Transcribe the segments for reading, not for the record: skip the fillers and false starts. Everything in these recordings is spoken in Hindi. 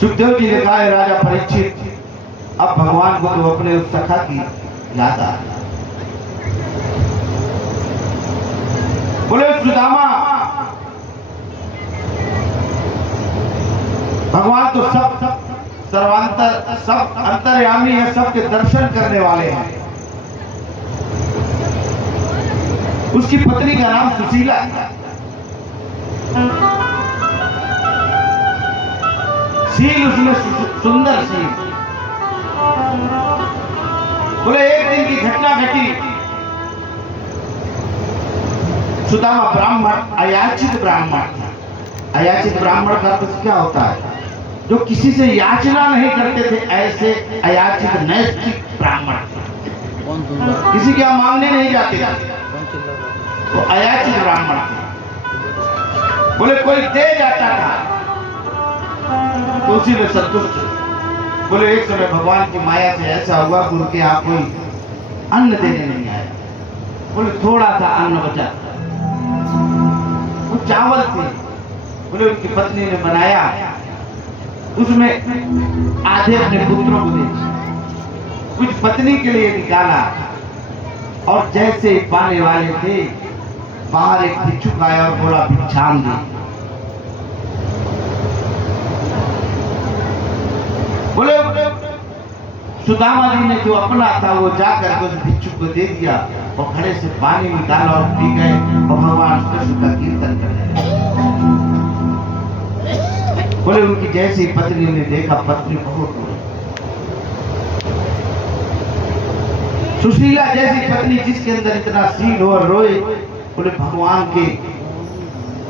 सुखदेव जी ने कहा है राजा परीक्षित, अब भगवान को तो अपने उस सखा की याद आ। बोले सुदामा, भगवान तो सब सर्वांतर सब अंतर्यामी है, सबके दर्शन करने वाले हैं। उसकी पत्नी का नाम सुशीला है। शील उसमें सुंदर शील। बोले एक दिन की घटना घटी। सुदामा ब्राह्मण, अयाचित ब्राह्मण। अयाचित ब्राह्मण का अर्थ क्या होता है? जो किसी से याचना नहीं करते थे, ऐसे अयाचित नैष्ठिक ब्राह्मण। किसी के यहाँ मांगने नहीं जाते थे, तो अयाचित ब्राह्मण। बोले कोई दे जाता था तो उसी में संतुष्ट। बोले एक समय भगवान की माया से ऐसा हुआ कि उनके यहाँ कोई अन्न देने नहीं आया। बोले थोड़ा सा अन्न बचा, वो चावल थे। बोले उनकी पत्नी ने बनाया, उसमें आधे अपने पुत्रों को दे, कुछ पत्नी के लिए निकाला। और जैसे ही पाने वाले थे, बाहर एक भिक्षुक आया और बोला भिक्षाम दे। बोले सुदामा जी ने जो अपना था वो जाकर उस भिक्षुक को दे दिया और घड़े से पानी निकाला और पी गए और भगवान कृष्ण का कीर्तन करने लगे। बोले उनकी जैसी पत्नी ने देखा, पत्नी बहुत रोई। सुशीला जैसी पत्नी जिसके अंदर इतना शील हो और रोए। बोले भगवान के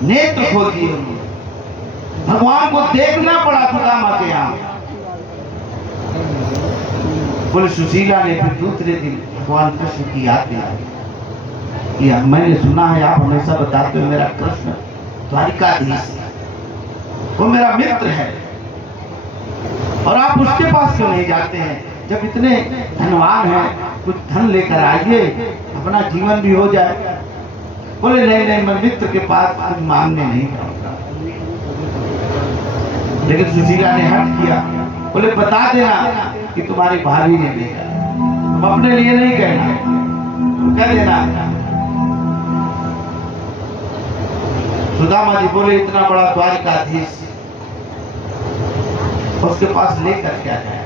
नेत्र खो दिए, भगवान को देखना पड़ा सुदामा के यहाँ। बोले सुशीला ने फिर दूसरे दिन भगवान कृष्ण की याद दिलाई। मैंने सुना है आप हमेशा बताते हो मेरा कृष्ण द्वारिकाधीश है, वो मेरा मित्र है, और आप उसके पास क्यों नहीं जाते हैं? जब इतने धनवान हैं, कुछ धन लेकर आइए, अपना जीवन भी हो जाए। बोले नहीं नहीं, मैं मित्र के पास कुछ मांगने नहीं जाऊंगा। लेकिन सुशीला ने हट किया। बोले बता देना कि तुम्हारी भाभी ने देखा, तुम अपने लिए नहीं कहना, कह देना। सुदामा जी बोले इतना बड़ा द्वारिकाधीश, उसके पास लेकर क्या जाए?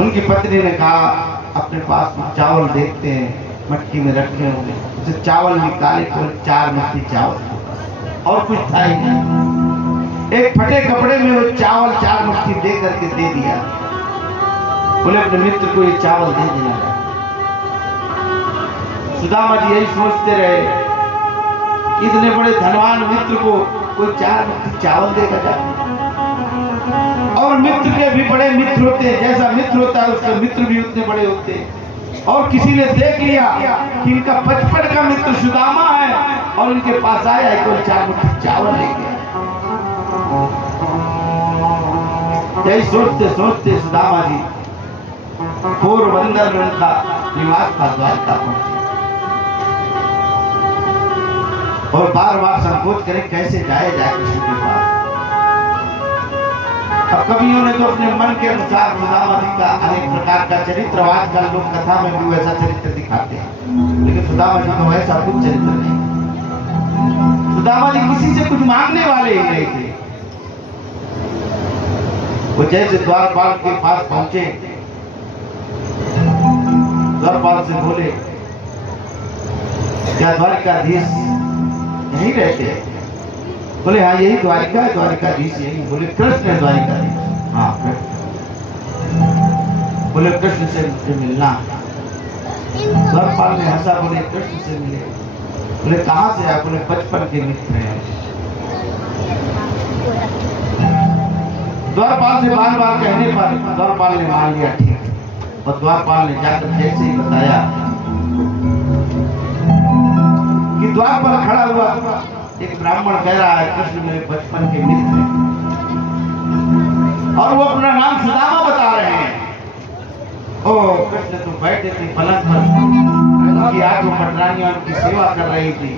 उनकी पत्नी ने कहा अपने पास चावल देखते हैं, मटकी में रखे होंगे। उसे चावल निकाले, केवल 4 मुट्ठी चावल और कुछ था ही नहीं। एक फटे कपड़े में वो चावल 4 मुट्ठी दे करके दे दिया। बोले अपने मित्र को ये चावल दे देना। सुदामा जी यही सोचते रहे, इतने बड़े धनवान मित्र को कोई 4 मुट्ठी चावल देगा जाए। और मित्र के भी बड़े मित्र होते हैं, जैसा मित्र होता है उसके मित्र भी उतने बड़े होते हैं। और किसी ने देख लिया कि इनका बचपन का मित्र सुदामा है और इनके पास आया है, कोई 4 मुट्ठी चावल लेके। यही सोचते सोचते सुदामा जी पोरबंदर में उनका निवास था, द्वारका पहुंचे। और बार बार संकोच करें कैसे जाए कृष्ण के पास। अब कवियों ने तो अपने मन के अनुसार सुदामा जी का अनेक प्रकार का चरित्र, आजकल लोग कथा में भी वैसा चरित्र दिखाते हैं, लेकिन सुदामा जी का वैसा कुछ चरित्र नहीं। सुदामा जी किसी से कुछ मांगने वाले ही नहीं थे। वो जैसे द्वारपाल के पास पहुंचे, द्वारपाल से बोले क्या द्वारिकाधीश यहीं रहते हैं? बोले हाँ यही द्वारिका है, द्वारिकाधीश यही। बोले कृष्ण है द्वारिकाधीश? हाँ कृष्ण। बोले कृष्ण से मुझे मिलना। द्वारपाल ने हंसा, बोले कृष्ण से मिले? बोले कहाँ से आए? बोले बचपन के मित्र हैं। द्वारपाल से बार बार कहने पर द्वारपाल ने मान लिया ठीक है। और द्वारपाल ने जाकर जैसे ही बताया कि द्वार पर खड़ा हुआ एक ब्राह्मण कह रहा है कृष्ण मेरे बचपन के मित्र हैं, और वो अपना नाम सुदामा बता रहे हैं। ओ कृष्ण तो बैठे थे पलंग पर, उनकी आंखों पटरानियां उनकी सेवा कर रही थी।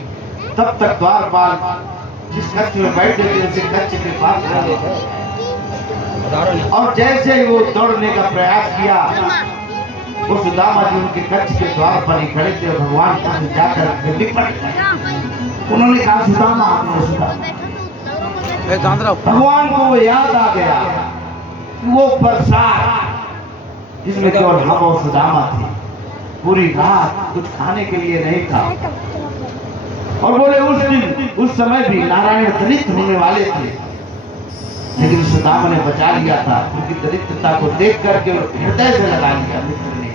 तब तक द्वारपाल जिस कच्छ में बैठे थे उसे कच्छ के पास लाया। और जैसे ही वो दौड़ने का प्रयास किया, वो सुदामा जी उनके कच्छ के द्वार पर ही खड़े थे और भगवान के पास जाकर लिपट गए। उन्होंने कहा, सुदामा आपने सुना? भगवान को वो याद आ गया कि वो बरसात जिसमें केवल हम और सुदामा थे, पूरी रात कुछ खाने के लिए नहीं था। और बोले उस दिन उस समय भी नारायण दरिद्र होने वाले थे, लेकिन सुदामा ने बचा लिया था। उनकी दरिद्रता को देख करके हृदय से लगा लिया मित्र ने।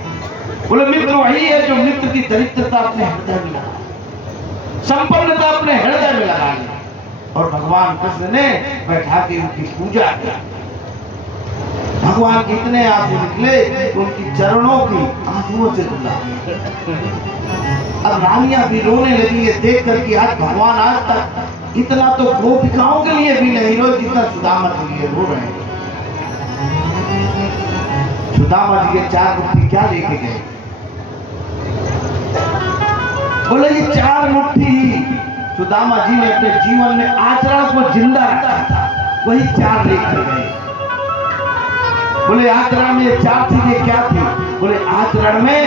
बोले मित्र वही है जो मित्र की दरिद्रता अपने हृदय में लगा, संपन्नता अपने हृदय में लगा ली। और भगवान कृष्ण ने बैठा के उनकी पूजा की। भगवान के इतने आंसू निकले कि उनकी चरणों की आंसुओं से धुला। अब रानियां भी रोने लगी है देख कर कि आज भगवान आज तक इतना तो गोपिकाओं के लिए भी नहीं रोए जितना सुदामा के लिए रो रहे हैं। सुदामा जी ये 4 मुट्ठी क्या लेके गए? बोले ये 4 मुट्ठी सुदामा जी ने अपने जीवन में आचरण को जिंदा रखा था, वही 4 लेकर गए। बोले आचरण में ये 4 चीजें क्या थी? बोले आचरण में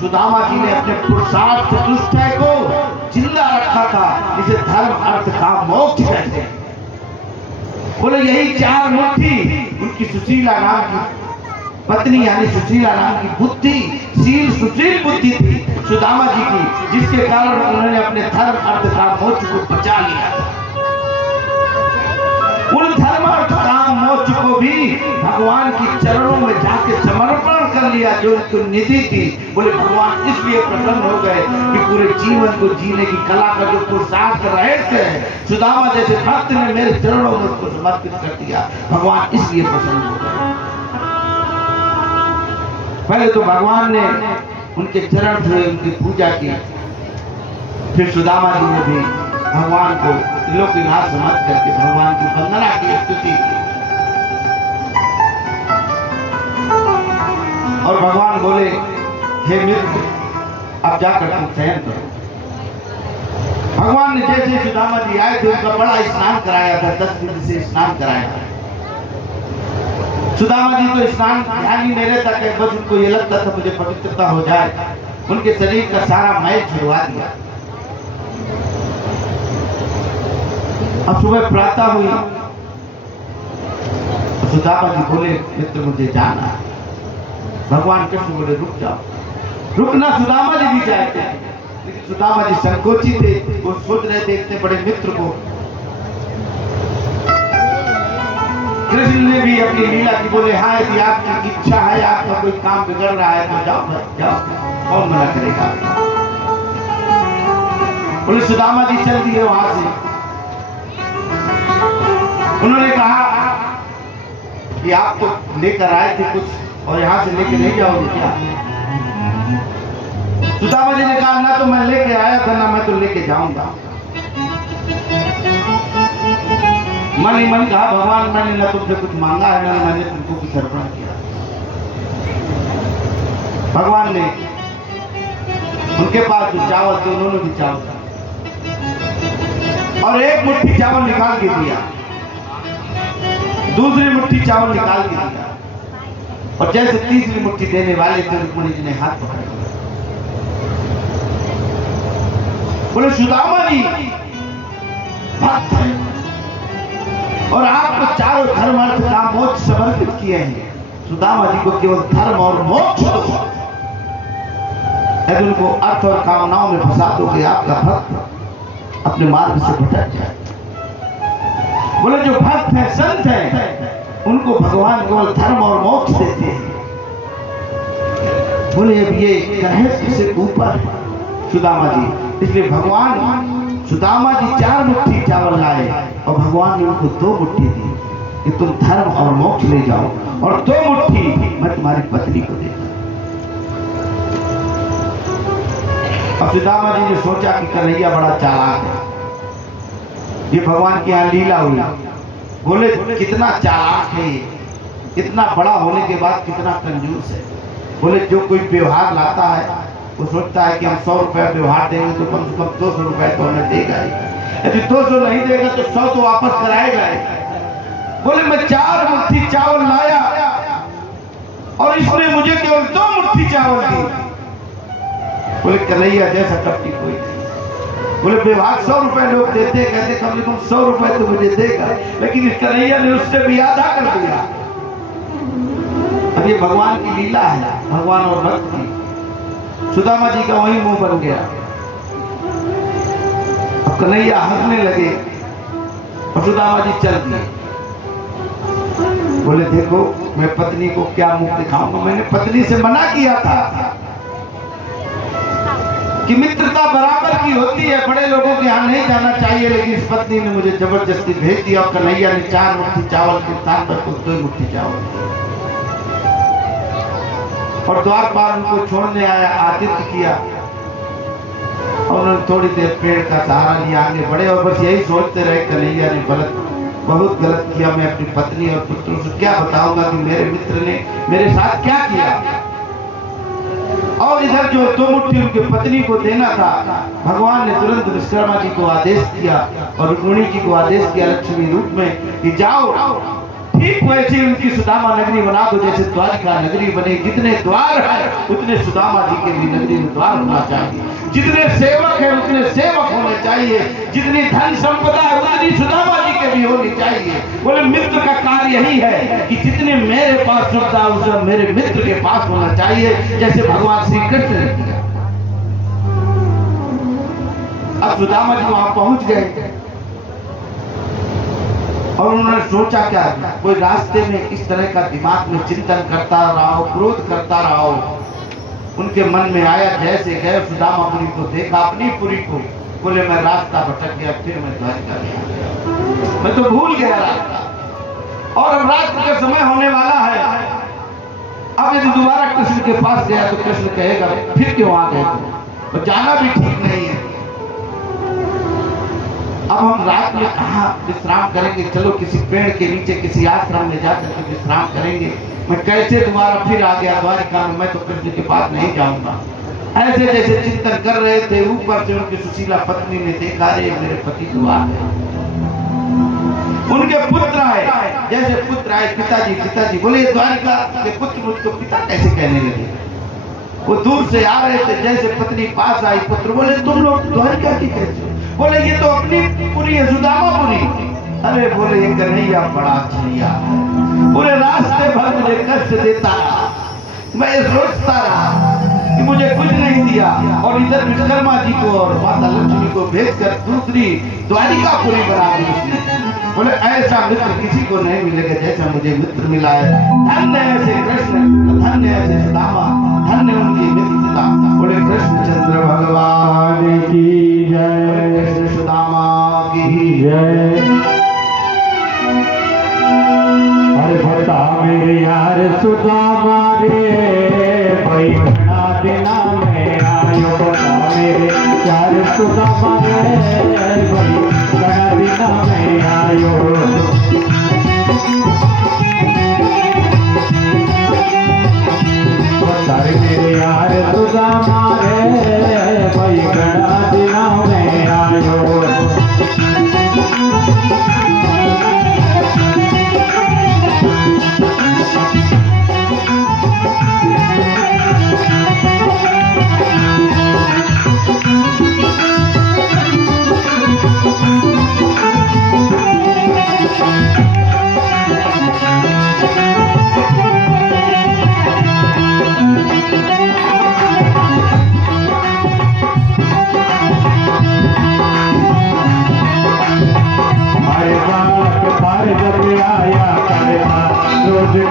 सुदामा जी ने अपने पुरुषार्थ चतुष्टय को जिंदा रखा था, जिसे धर्म अर्थ काम मोक्ष कहते हैं। बोले यही 4 मुट्ठी उनकी सुशीला नाम की पत्नी यानी सुशीला नाम की बुद्धि, शील सुशील बुद्धि थी सुदामा जी की, जिसके कारण उन्होंने अपने धर्म अर्थ काम मोक्ष को बचा लिया। उन धर्म अर्थ काम मोक्ष को भी भगवान की चरणों में जाके समर्पण कर लिया जो उनकी निधि थी। बोले भगवान इसलिए प्रसन्न हो गए कि पूरे जीवन को जीने की कला का जो पुरुषार्थ रहे थे, सुदामा जैसे भक्त ने मेरे चरणों में उसको समर्पित कर दिया। भगवान इसलिए प्रसन्न हो गए। पहले तो भगवान ने उनके चरण धोए, उनकी पूजा की, फिर सुदामा जी ने भी भगवान को त्रिलोकीनाथ समझ करके भगवान की वंदना की, स्तुति की। और भगवान बोले, हे मित्र अब जाकर तुम शयन करो। भगवान ने जैसे सुदामा जी आए थे उनका बड़ा स्नान कराया था, 10 दिन से स्नान कराया था। सुदामा जी तो स्नान ध्यान ही नहीं रहता कि बस उनको ये लगता था मुझे पवित्रता हो जाए। उनके शरीर का सारा मैल छुड़वा दिया। अब सुबह प्रातः हुई, सुदामा जी बोले मित्र मुझे जाना है। भगवान कृष्ण बोले रुक जाओ। रुकना सुदामा जी भी चाहते हैं, लेकिन सुदामा जी संकोचित थे। वो सोच रहे थे इतने बड़े मित्र को। कृष्ण ने भी अपनी लीला की बोले हाँ यदि आपकी इच्छा है, आपका कोई काम बिगड़ रहा है तो जाओ जाओ, कौन मना करेगा। बोले सुदामा जी चल दिए वहां से। उन्होंने कहा कि आप तो लेकर आए थे कुछ और यहाँ से लेके नहीं जाओगे क्या? सुदामा जी ने कहा ना तो मैं लेके आया था ना मैं तो लेके जाऊंगा। मन ही मन कहा भगवान मैंने ना तुमसे कुछ मांगा है ना मैंने तुमको कुछ अर्पण किया। भगवान ने उनके पास जो चावल थे उन्होंने भी चावल और 1 मुट्ठी चावल निकाल के दिया, दूसरी मुट्ठी चावल निकाल के दिया और जैसे तीसरी मुट्ठी देने वाले थे रुक्मिणी जी ने हाथ पकड़ लिया। बोले सुदामा जी भक्त है और आपको चारों धर्म अर्थ काम मोक्ष समर्पित किए हैं। सुदामा जी को केवल धर्म और मोक्ष दो, यदि उनको अर्थ और कामनाओं में फंसा दोगे आपका भक्त अपने मार्ग से भटक जाए। बोले जो भक्त है संत है उनको भगवान केवल धर्म और मोक्ष देते हैं। बोले अब ये रहस्य से ऊपर सुदामा जी, इसलिए भगवान सुदामा जी 4 मुट्ठी चावल लाए और भगवान ने उनको 2 मुट्ठी दी कि तुम धर्म और मोक्ष ले जाओ और 2 मुट्ठी मैं तुम्हारी पत्नी को दे। अब सुदामा जी ने सोचा कि कन्हैया बड़ा चालाक है, ये भगवान की यहाँ लीला हुई। बोले कितना चालाक है ये, इतना बड़ा होने के बाद कितना कंजूस है। बोले जो कोई व्यवहार लाता है वो सोचता है कि हम 100 रुपए व्यवहार देंगे तो कम से कम 200 रुपए तो हमें देगा ही। यदि 200 नहीं देगा तो 100 तो वापस कराएगा। बोले मैं 4 मुट्ठी चावल लाया और इसने मुझे केवल 2 मुट्ठी चावल दी। बोले कन्हैया जैसा कपटी कोई नहीं। बोले विभाग 100 रुपए लोग देते, कहते कम से कम 100 रुपए तो मुझे देगा, लेकिन इस कन्हैया ने उससे भी आधा कर दिया। अब ये भगवान की लीला है, भगवान और भक्त की। सुदामा जी का वही मुंह बन गया। अब कन्हैया हंसने लगे और सुदामा जी चल दिए। बोले देखो मैं पत्नी को क्या मुंह दिखाऊंगा, मैंने पत्नी से मना किया था कि मित्रता बराबर की होती है, बड़े लोगों के यहाँ नहीं जाना चाहिए, लेकिन इस पत्नी ने मुझे जबरदस्ती भेज दिया। और कन्हैया ने 4 मुट्ठी चावल के स्थान पर कुछ 2 मुट्ठी चावल और द्वारपाल उनको छोड़ने आया, आतिथ्य किया और उन्होंने थोड़ी देर पेड़ का सहारा लिया, आगे बढ़े और बस यही सोचते रहे कन्हैया ने बहुत गलत किया। मैं अपनी पत्नी और पुत्रों से क्या बताऊंगा कि मेरे मित्र ने मेरे साथ क्या किया। और इधर जो 2 मुट्ठी उनकी पत्नी को देना था, भगवान ने तुरंत विश्वकर्मा जी को आदेश दिया और रुक्मिणी जी को आदेश दिया लक्ष्मी रूप में कि जाओ ठीक वैसे उनकी सुदामा नगरी बना दो जैसे द्वारिका नगरी बने। जितने द्वार है उतने सुदामा जी के भी नगरी में द्वार होना चाहिए, जितने सेवक है उतने सेवक होने चाहिए, जितनी धन संपदा है उतनी सुदामा जी के भी होनी चाहिए। बोले मित्र का कार्य यही है कि जितने मेरे पास सुविधा उसे मेरे मित्र के पास होना चाहिए, जैसे भगवान श्री कृष्ण ने किया। अब सुदामा जी वहां पहुंच गए और उन्होंने सोचा क्या, कोई रास्ते में इस तरह का दिमाग में चिंतन करता रहा हो, क्रोध करता रहा हो, उनके मन में आया। जैसे गए सुदामापुरी को देखा, अपनी पुरी को, बोले मैं रास्ता भटक गया, फिर मैं द्वारिका गया, मैं तो भूल गया रास्ता और अब रात का समय होने वाला है। अब यदि दोबारा कृष्ण के पास गया तो कृष्ण कहेगा फिर क्यों आ गए, और जाना भी ठीक नहीं है। अब हम रात में कहाँ विश्राम करेंगे, चलो किसी पेड़ के नीचे किसी आश्रम में जाकर के विश्राम करेंगे। मैं कैसे दोबारा फिर आ गया द्वारिका में, मैं तो कृष्ण के पास नहीं जाऊंगा। ऐसे जैसे चिंतन कर रहे थे, ऊपर से उनकी सुशीला पत्नी ने देखा, रे मेरे पति तो आ गए। उनके पुत्र आए, जैसे पुत्र आए, पिताजी बोले द्वारिका के पुत्र मुझको पिता कैसे कहने लगे। वो दूर से आ रहे थे, जैसे पत्नी पास आई, पुत्र बोले तुम लोग द्वारिका की कैसे। बोले ये तो अपनी पुरी है, सुदामापुरी। अरे बोले ये कन्हैया बड़ा छिया, पूरे रास्ते भर मुझे कष्ट देता रहा, मैं सोचता रहा कि मुझे कुछ नहीं दिया, और इधर विश्वकर्मा जी को और माता लक्ष्मी को भेजकर दूसरी द्वारिकापुरी बना दी उसने। बोले ऐसा मित्र किसी को नहीं मिलेगा जैसा मुझे मित्र मिला है। धन्य ऐसे कृष्ण, धन्य ऐसे सुदामा, धन्य उनकी मित्रता। बोले कृष्णचंद्र भगवान की जय, कृष्ण सुदामा की जय। अरे बता मेरे यार सुदामा रे, भाई घना दिना में आयो। बता मेरे यार सुदामा रे, भाई घना दिना में आयो। बता मेरे यार सुदामा रे, भाई घना दिना में आयो।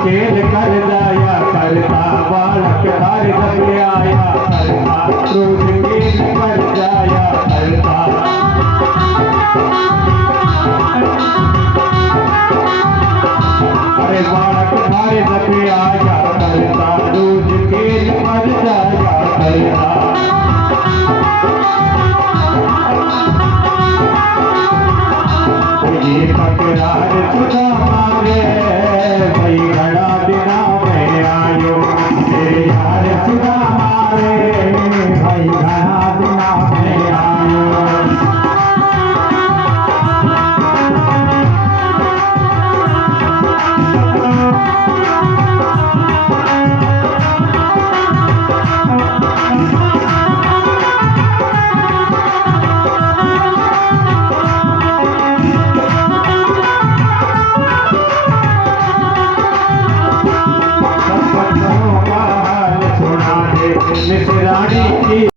खेल कर जाया करता, बालक हर जब आया करता, रोज खेल कर जाया करता। अरे बालक हर जब आया करता, रोज खेल कर जाया करता। ये तकरार सुदामा रे,